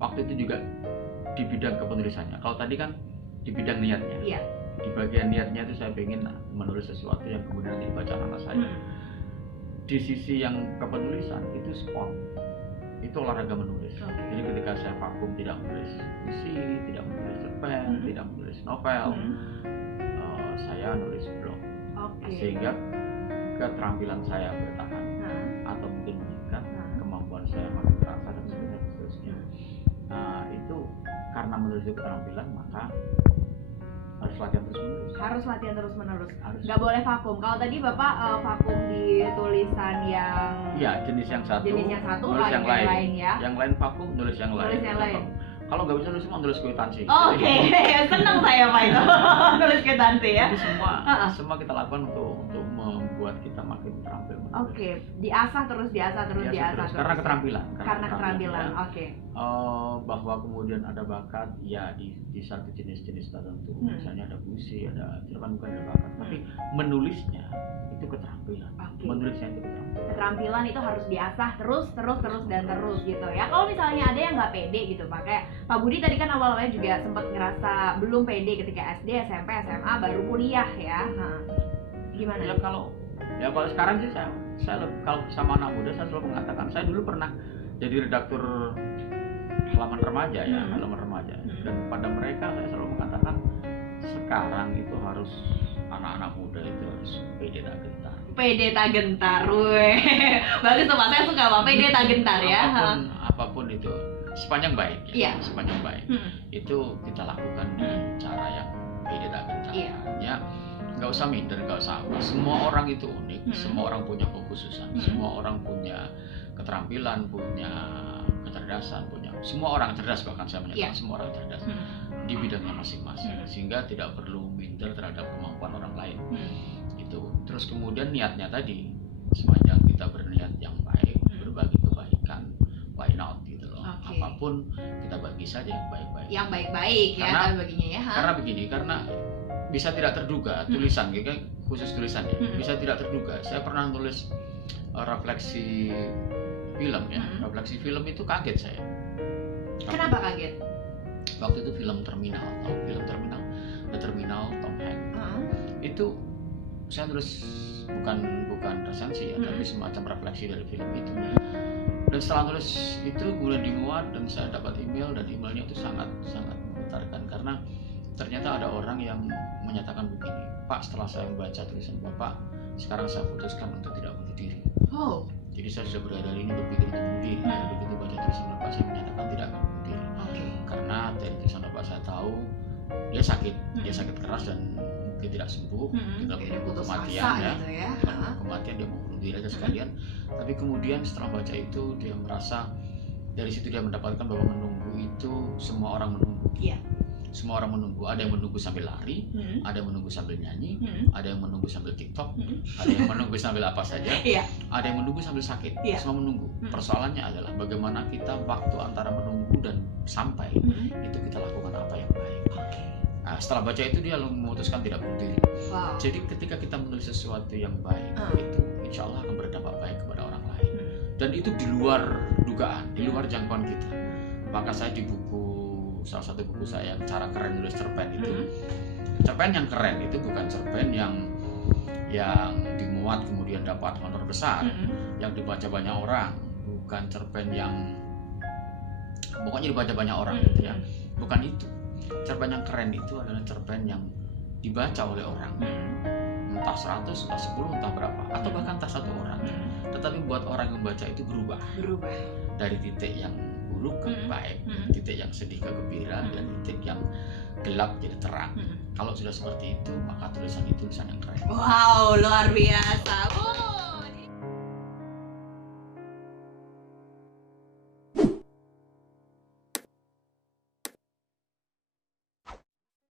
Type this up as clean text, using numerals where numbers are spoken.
waktu itu juga di bidang kepenulisannya. Kalau tadi kan di bidang niatnya. Iya. Di bagian niatnya itu saya pengen menulis sesuatu yang kemudian dibaca anak saya. Di sisi yang kepenulisan itu sport, itu olahraga menulis. Jadi ketika saya vakum tidak menulis puisi, tidak menulis cerpen, tidak menulis novel, saya nulis blog. Sehingga keterampilan saya bertahan atau mungkin meningkat, kemampuan saya makin terasa dan seterusnya. Nah, itu karena menulis itu keterampilan, maka harus latihan terus menerus. Harus latihan terus menerus. Nggak boleh vakum. Kalau tadi Bapak vakum di tulisan yang jenis yang satu, nulis yang lain ya. Yang lain vakum, nulis yang lain. Nulis yang lain. Kalau nggak bisa nulis semua, nulis kwitansi. Oke. Senang saya Pak itu. Nulis kwitansi ya. Jadi semua kita lakukan untuk membuat kita makin terampil. Oke. Diasah terus. Karena keterampilan. Oke. Bahwa kemudian ada bakat, ya di satu jenis-jenis tertentu. Misalnya ada puisi, ada cerpen, bukan ada bakat, tapi menulisnya itu keterampilan. Menulisnya itu keterampilan. Keterampilan itu harus diasah terus gitu ya. Kalau misalnya ada yang nggak pede gitu, Pak, kayak Pak Budi tadi kan awalnya juga sempat ngerasa belum pede ketika SD, SMP, SMA, baru kuliah ya. Gimana? Ya kalau sekarang sih saya kalau sama anak muda saya selalu mengatakan, saya dulu pernah jadi redaktur halaman remaja ya, dan pada mereka saya selalu mengatakan sekarang itu harus anak-anak muda itu harus pede tak gentar. Pede tak gentar, bagus tuh Pak, saya suka Pak, pede tak gentar ya. Apapun itu sepanjang baik, sepanjang baik itu kita lakukan dengan cara yang pede tak gentar. Ya, nggak usah minder, nggak usah apa. Semua orang itu unik, semua orang punya kekhususan, semua orang punya keterampilan, punya kecerdasan, semua orang cerdas, bahkan saya menyatakan semua orang cerdas di bidangnya masing-masing, sehingga tidak perlu minder terhadap kemampuan orang lain. Itu. Terus kemudian niatnya tadi, sepanjang kita berniat yang baik, berbagi kebaikan, why not gitu loh. Apapun kita bagi saja yang baik-baik. Yang baik-baik ya, baginya ya. Karena bisa tidak terduga tulisan, khusus tulisan ya, bisa tidak terduga. Saya pernah tulis refleksi film ya, refleksi film itu kaget saya. Kenapa kaget? Waktu itu film Terminal, The Terminal Tom Hanks. Itu saya tulis bukan resensi ya, tapi semacam refleksi dari film itu. Dan setelah tulis itu kemudian dimuat dan saya dapat email, dan emailnya itu sangat menggetarkan karena ternyata ada orang yang menyatakan begini, Pak, setelah saya membaca tulisan Bapak, sekarang saya putuskan untuk tidak bunuh diri. Jadi saya sudah berhari-hari ini berpikir untuk bunuh diri. Begitu baca tulisan Bapak, saya menyatakan tidak akan bunuh diri. Karena dari tulisan Bapak saya tahu dia sakit keras dan mungkin tidak sembuh, tidak menuju kematian ya. Kematian dia mau bunuh diri aja sekalian. Tapi kemudian setelah baca itu dia merasa, dari situ dia mendapatkan bahwa menunggu itu semua orang menunggu. Semua orang menunggu, ada yang menunggu sambil lari, ada yang menunggu sambil nyanyi, ada yang menunggu sambil TikTok, ada yang menunggu sambil apa saja, ada yang menunggu sambil sakit, semua menunggu. Persoalannya adalah bagaimana kita waktu antara menunggu dan sampai itu kita lakukan apa yang baik. Nah, setelah baca itu dia memutuskan tidak bunuh diri. Jadi ketika kita menulis sesuatu yang baik, itu insya Allah akan berdampak baik kepada orang lain. Dan itu di luar dugaan, di luar jangkauan kita. Maka saya di salah satu buku saya, Cara Keren Nulis Cerpen itu, cerpen yang keren itu bukan cerpen yang dimuat kemudian dapat honor besar, yang dibaca banyak orang, bukan cerpen yang pokoknya dibaca banyak orang gitu ya, bukan itu. Cerpen yang keren itu adalah cerpen yang dibaca oleh orang, entah 100, entah 10, entah berapa, atau bahkan entah satu orang, tetapi buat orang yang membaca itu berubah dari titik yang buruk ke baik, titik yang sedih ke gembira, dan titik yang gelap jadi terang. Kalau sudah seperti itu, maka tulisan itu tulisan yang keren. Wow, luar biasa.